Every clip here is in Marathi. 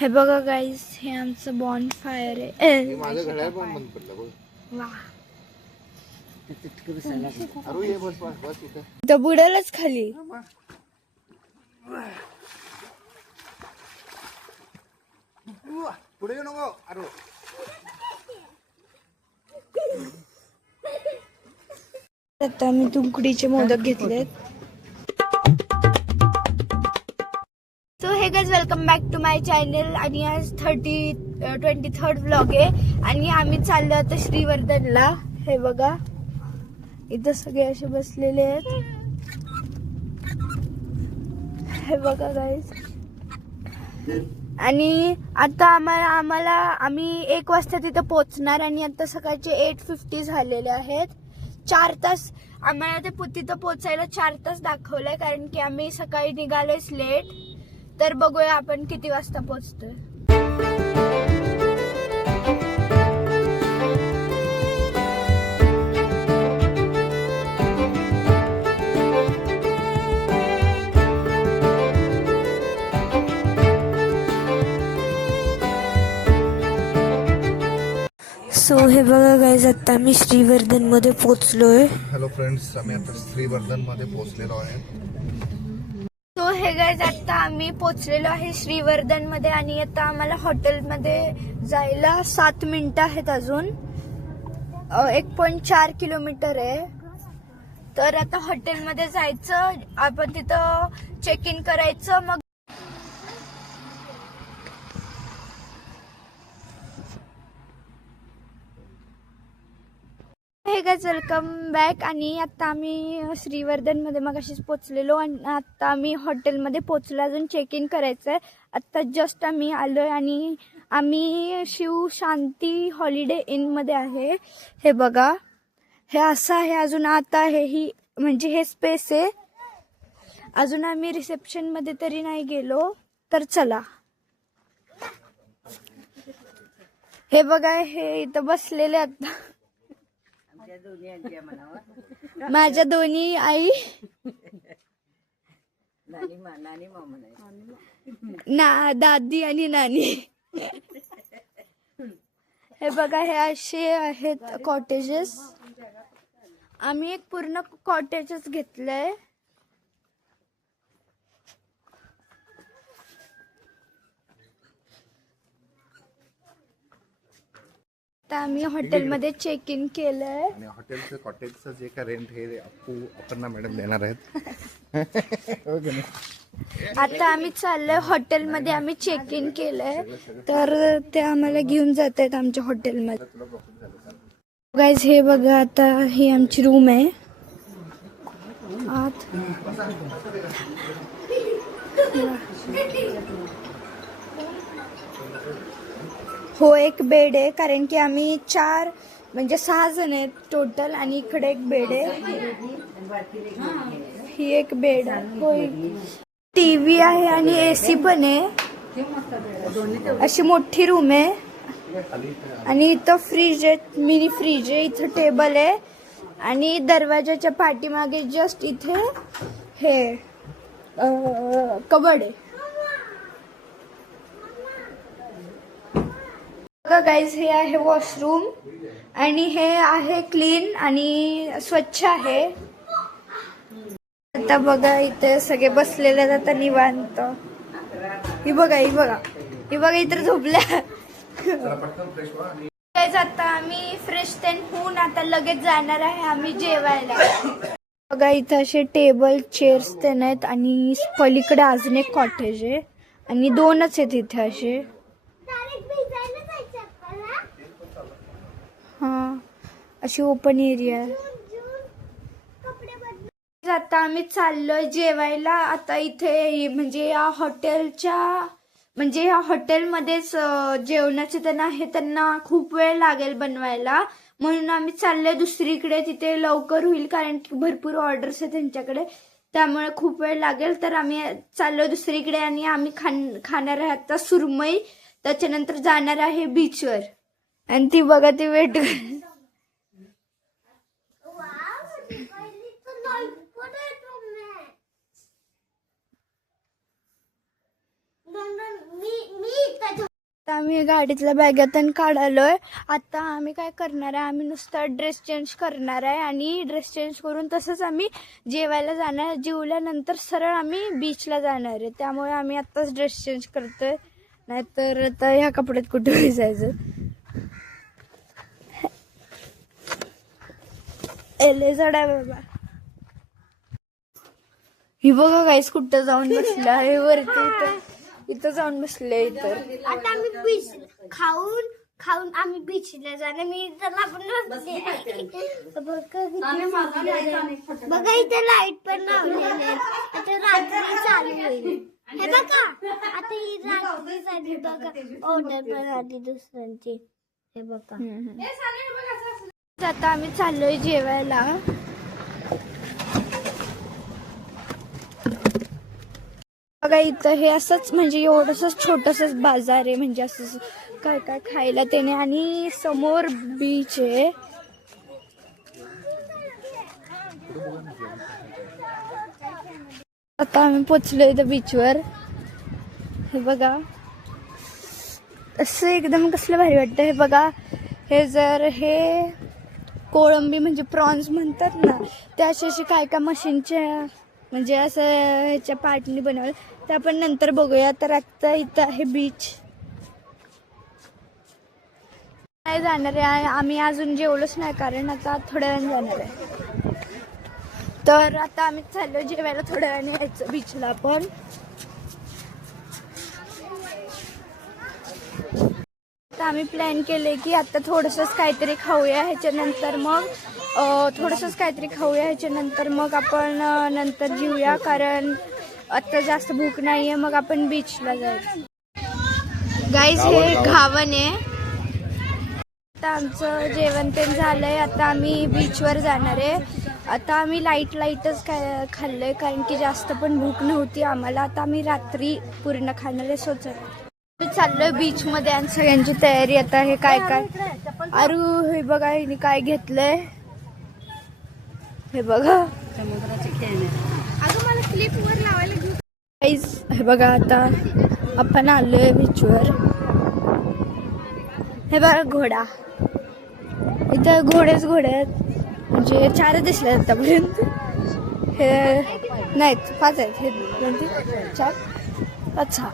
हे बघा गाईस, हे आमचं बॉन फायर आहे. माझं घड्याळ पण बंद पडलं बघ. वाह, अरे ये बस बस बस इथं. तर बुडालच खाली. पुढे येऊ नको. अरे आता मी तुकडीचे मोदक घेतलेत. So hey guys, welcome back to my channel. आणि आज 23rd व्लॉग आहे आणि आम्ही चाललो आता श्रीवर्धनला. हे बघा, इथं सगळे असे बसलेले आहेत. हे बघा गाइस. आणि आता आम्ही 1 वाजता तिथं पोहोचणार आणि आता सकाळचे 8:50 झालेले आहेत. 4 तास आम्हाला तिथं पोहोचायला 4 तास दाखवलंय, कारण की आम्ही सकाळी निघालोच लेट. तर बघूया आपण किती वाजता पोहोचतोय. सो हे बघा गाईज, आता आम्ही श्रीवर्धन मध्ये पोहोचलोय. हॅलो फ्रेंड्स, आम्ही आता श्रीवर्धन मध्ये पोहोचलेलो आहे. सो हे गाईज, आता आम्ही पोहोचलेलो आहे श्रीवर्धन मध्ये आणि आता आम्हाला हॉटेलमध्ये जायला 7 मिनिटं आहेत अजून. 1.4 किलोमीटर आहे. तर आता हॉटेलमध्ये जायचं, आपण तिथं चेक इन करायचं. मग हे गाईज, वेलकम बॅक. आणि आता आम्ही श्रीवर्धन मध्ये मगाशीच पोहोचलेलो आणि आता आम्ही हॉटेलमध्ये पोहोचलो. अजून चेक इन करायचंय. आता जस्ट आम्ही आलोय आणि आम्ही शिव शांती हॉलिडे इन मध्ये आहे. हे बघा, हे असं आहे. अजून आता ही म्हणजे हे स्पेस आहे. अजून आम्ही रिसेप्शन मध्ये तरी नाही गेलो. तर चला. हे बघा, हे इथं बसलेले आता माझ्या दोन्ही आई, दादी आणि नानी. हे बघा, हे असे आहेत कॉटेजेस. आम्ही एक पूर्ण कॉटेजच घेतलंय. आता आम्ही हॉटेलमध्ये चेक इन केलंय आणि हॉटेलचं कॉटेजचं जे काय रेंट हे अपर्णा मॅडम देणार आहेत. आता आम्ही चाललोय हॉटेलमध्ये. आम्ही चेक इन केलंय, तर ते आम्हाला घेऊन जात आहेत आमच्या हॉटेलमध्ये. गाईज, हे बघा, आता ही आमची रूम आहे. आत हो, एक बेड आहे, कारण की आम्ही 6 जण आहेत टोटल आणि इकडे एक बेड आहे. ही एक बेड आहे. टीव्ही आहे आणि एसी पण आहे. अशी मोठी रूम आहे. आणि इथं फ्रीज आहे, मिनी फ्रीज आहे. इथं टेबल आहे आणि दरवाजाच्या पाठीमागे जस्ट इथे हे कबड आहे. गाईज, हे आहे वॉशरूम आणि हे आहे क्लीन आणि स्वच्छ आहे. आता बघा, इथे सगळे बसलेले आहेत आता निवांत. ही बघा इतर झोपल्या. आता आम्ही फ्रेश होऊन आता लगेच जाणार आहे आम्ही जेवायला. बघा, इथं असे टेबल चेअर्स आहेत आणि पलीकडे अजून एक कॉटेज आहे आणि 2च आहेत इथे असे. हा, अशी ओपन एरिया आहे. आता आम्ही चाललोय जेवायला. आता इथे म्हणजे या हॉटेलमध्येच जेवणाचे त्यांना खूप वेळ लागेल बनवायला, म्हणून आम्ही चाललोय दुसरीकडे. तिथे लवकर होईल, कारण की भरपूर ऑर्डर्स आहेत त्यांच्याकडे, त्यामुळे खूप वेळ लागेल. तर आम्ही चाललोय दुसरीकडे आणि आम्ही खाणार आहे आता सुरमई. त्याच्यानंतर जाणार आहे बीचवर. आणि ती बघा, ती वेट आम्ही गाडीतल्या बॅगातून काढालोय. आता आम्ही काय करणार आहे, आम्ही नुसता ड्रेस चेंज करणार आहे आणि ड्रेस चेंज करून तसंच आम्ही जेवायला जाणार. जेवल्यानंतर सरळ आम्ही बीचला जाणार आहे. त्यामुळे आम्ही आत्ताच ड्रेस चेंज करतोय, नाहीतर आता ह्या कपड्यात कुठे जायचं. एले जडा बाबा. ही बघा गाईस कुठं जाऊन बसला आहे वरती. इथं जाऊन बसले. इथं आता आम्ही बीच खाऊन आम्ही बीचला जाणार. मी त्याला बघा इथे लाईट पण लावलेली आहे. आता रात्री चालू होईल. हे बघा आता ही रात्री झाली बघा. ऑर्डर पण आली दुसऱ्यांची. हे बघा आता आम्ही चाललोय जेवायला. बघा इथं हे असंच म्हणजे एवढंसच छोटंसंच बाजार आहे. म्हणजे असं काय काय खायला त्याने. आणि समोर बीच आहे. आता आम्ही पोचलो इथं बीचवर. हे बघा असं एकदम कसलं भारी वाटतं. हे बघा हे कोळंबी म्हणजे प्रॉन्स म्हणतात ना, त्या अशी काय काय मशीनच्या म्हणजे असं ह्याच्या पार्टनी बनवलं. ते आपण नंतर बघूया. तर आता इथं आहे बीच. नाही जाणार आहे आम्ही, अजून जेवलोच नाही कारण आता थोड्या वेळाने जाणार आहे. तर आता आम्ही चाललो जेवायला. थोड्या वेळाने यायचं बीचला आपण. आता आम्ही प्लॅन केले की आता थोडंसंच काहीतरी खाऊया. ह्याच्यानंतर मग ह्याच्यानंतर मग आपण नंतर जेऊया, कारण आता जास्त भूक नाहीये. मग आपण बीचला जायचं. गाईज हे घावन आहे. आता आमचं जेवण ते झालंय. आता आम्ही बीचवर जाणार आहे. आता आम्ही लाईटच काय खाल्लंय कारण की जास्त पण भूक नव्हती आम्हाला. आता आम्ही रात्री पूर्ण खाणार आहे. चाललोय बीच मध्ये आणि सगळ्यांची तयारी. आता हे काय काय हे बघा हिने काय घेतलंय. हे बघा समुद्राचे खेळणे. अगं मला क्लिप वर लावायला घेऊ. हे बघा आता आपण आलोय बीचवर. हे बघा घोडा. इथं घोडेच आहेत. म्हणजे 4 दिसले आतापर्यंत. हे नाहीत 5 आहेत. हे 2 3 4 5 6.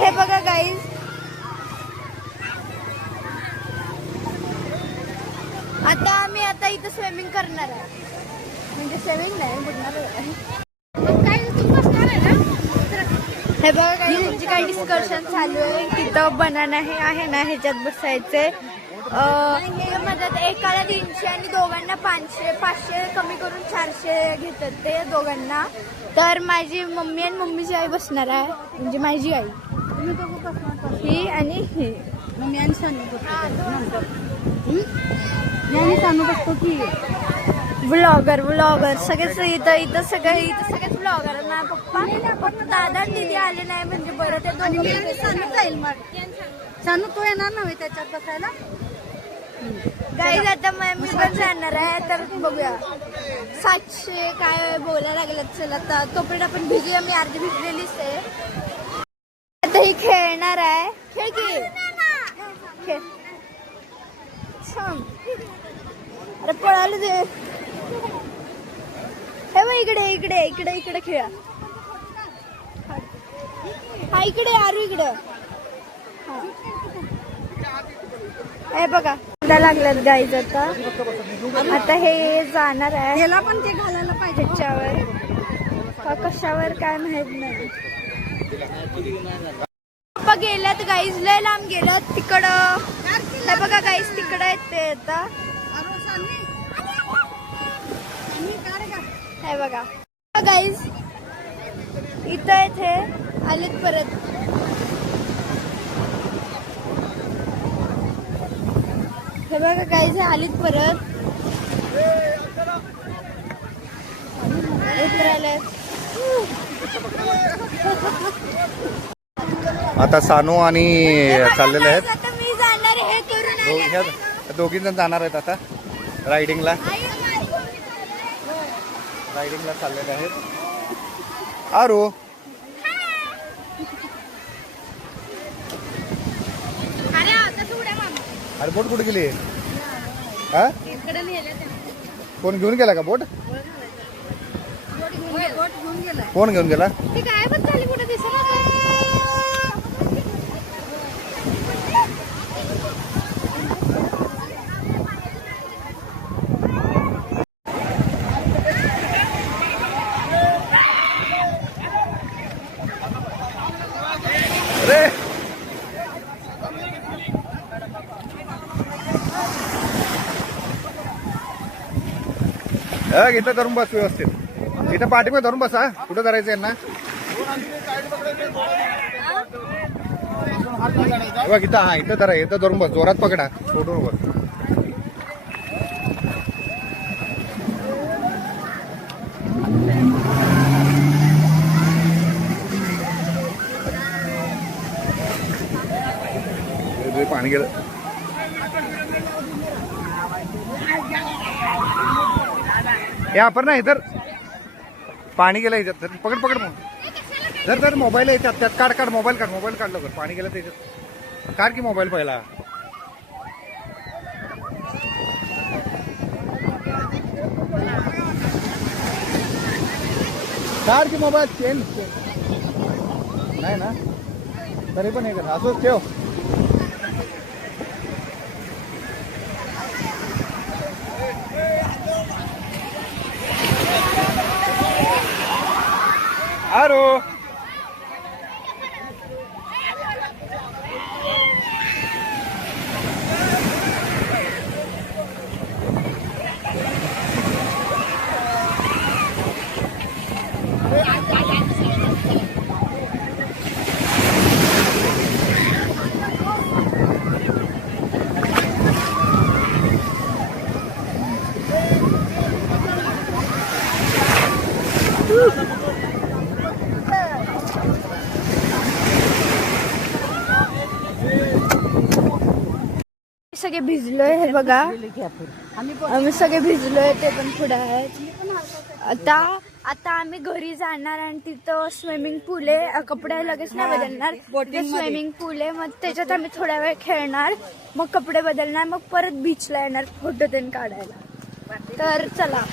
हे बघा गाईज आता इथं स्विमिंग करणार आहे. म्हणजे स्विमिंग नाही बुडणार आहे. हे बघा काही म्हणजे काय डिस्कशन चालू आहे. तिथं बनाना हे आहे ना, ह्याच्यात बसायचंय. मदत एकाला 300 आणि दोघांना 500 कमी करून 400 घेतात ते दोघांना. तर माझी मम्मी आणि मम्मीची आई बसणार आहे. म्हणजे माझी आई ही आणि ही मम्मी आणि सानू बसतो की व्लॉगर सगळेच इथं सगळेच व्लॉगर ना. पप्पा दादा दीदी आले नाही म्हणजे बरं. ते दोघं सानू जाईल. मग सानू तो येणार नव्हे त्याच्यात बसायला. गाईज आता मी पण जाणार आहे. तर बघूया 700 काय बोलायला लागलं. चला आता तोपर्यंत आपण भिजूया. मी अर्धी भिजलेलीच आहे. आता ही खेळणार आहे. खेळ की खेळ. अरे पळालं ते. हे बघ इकडे खेळा. हा इकडे आरू इकडं. हे बघा लागल्यात गाईज. आता हे जाणार आहे. त्याला पण ते घालायला पाहिजे ह्याच्यावर कशावर काय माहित नाही. पप्पा गेल्यात गाईज. लय लांब गेलं तिकडं. हे बघा गाईज तिकडं आहेत ते. आता हे बघा गाईज इथं आहेत. हे आलेत परत. हे बघा गाईज आलीत परत. आता सानू आणि चाललेले आहेत. आता मी जाणार हे करून दोघी जण जाणार आहेत आता रायडिंगला चाललेले आहेत. आरू अरे बोट कुठे गेली? हा कोण घेऊन गेला का बोट? कोण घेऊन गेला? अरे इथं धरून बस व्यवस्थित. इथं पाठीमध्ये धरून बसा. कुठं धरायचं यांना? बघ इथं. हा इथं धरा. इथं धरून बस. जोरात पकडा. सोडून बस. पाणी गेलं. या पर नाही तर पाणी गेलं याच्यात. पकड पकड मग जर मोबाईल आहे त्यात काढ मोबाईल काढ लवकर. पाणी गेलं त्याच्यात. काढ की मोबाईल पहिला. काढ की मोबाईल. चेन नाही ना तरी पण हे कर. असंच ठेव. आरो सगळे भिजलोय. हे बघा आम्ही सगळे भिजलोय. ते पण पुढे आहेत. आता आम्ही घरी जाणार आणि तिथं स्विमिंग पूल आहे. कपडे लगेच नाही बदलणार. स्विमिंग पूल आहे. मग त्याच्यात आम्ही थोडा वेळ खेळणार. मग कपडे बदलणार. मग परत बीचला येणार फोटो ते काढायला. तर चला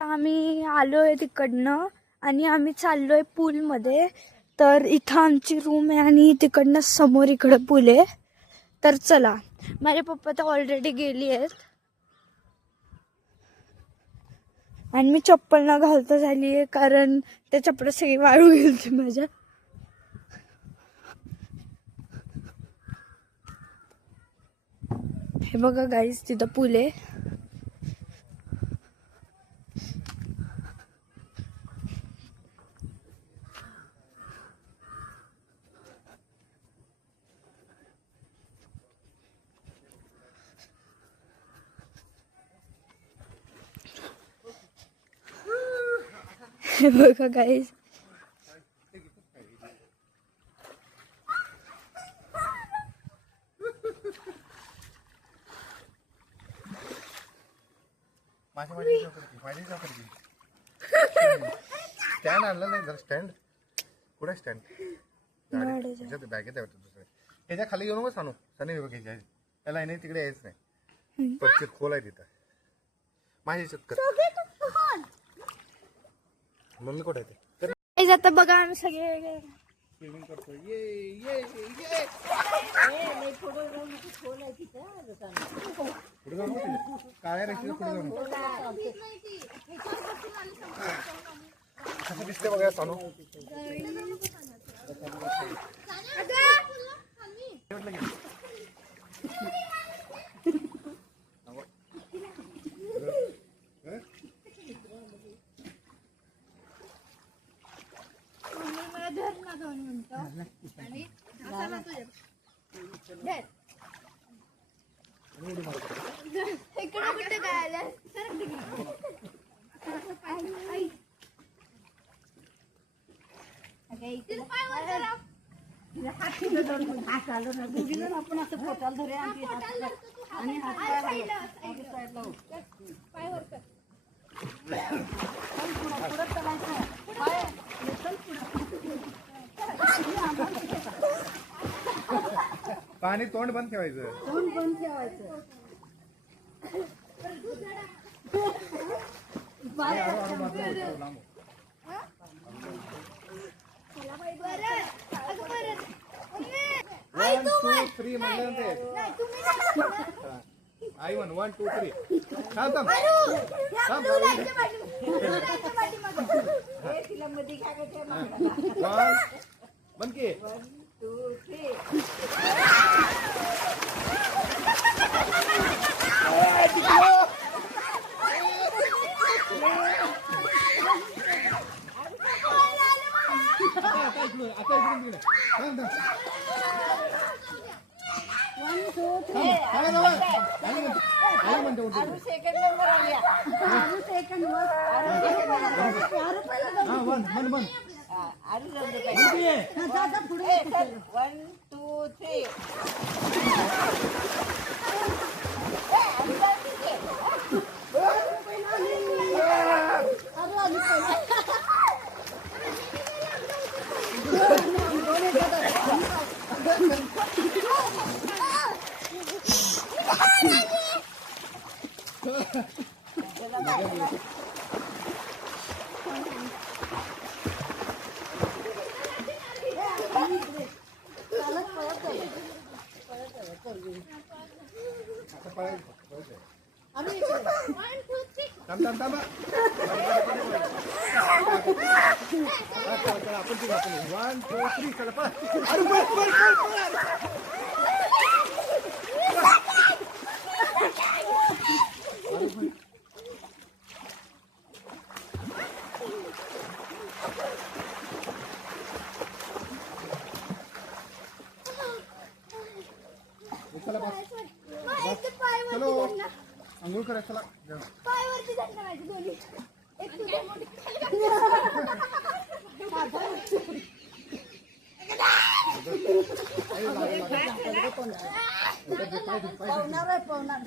आम्ही आलोय तिकडनं आणि आम्ही चाललोय पूल मध्ये. तर इथं आमची रूम आहे आणि तिकडनं समोर इकडं पूल आहे. तर चला. माझे पप्पा तर ऑलरेडी गेली आहेत आणि मी चप्पल न घालता झाली आहे कारण त्या चप्पल सगळी वाळू गेली माझ्या. हे बघा गाईस तिथं पूल आहे. हे बघा गाईस स्टँड आणलं नाही जर. स्टँड कुठे? स्टँड बॅगेत आहे दुसरे. त्याच्या खाली येऊ नको सांगू. सनी बघायची आहे त्याला नाही तिकडे यायच नाही. परत खोल आहे तिथं. माझ्या याच्यात कर. मम्मी कुठे आहे ते? आता बघा आम्ही सगळे स्विमिंग करतो. ये ये ये पुढे जाऊ. काय रेषेला पुढे जाऊ. कसं दिसते बघा सांगू. आपण असं पोटाला धरूया आणि पाणी तोंड बंद ठेवायचं. तोंड बंद ठेवायचं. वन टू थ्री म्हणल्यानंतर आई म्हण 1 2 3 थांब थांब थांब. वन बंद की. आता इकडून तिकडे थांब थांब. आपण 1 2 3 चला पळ. अरे पळ पळ पळ पळ. चला बस चलो अंघोळ करा चला. पायवरती धरणं माझी दोन्ही. एक तुझ्या मोठी पवनार आहे पवनार.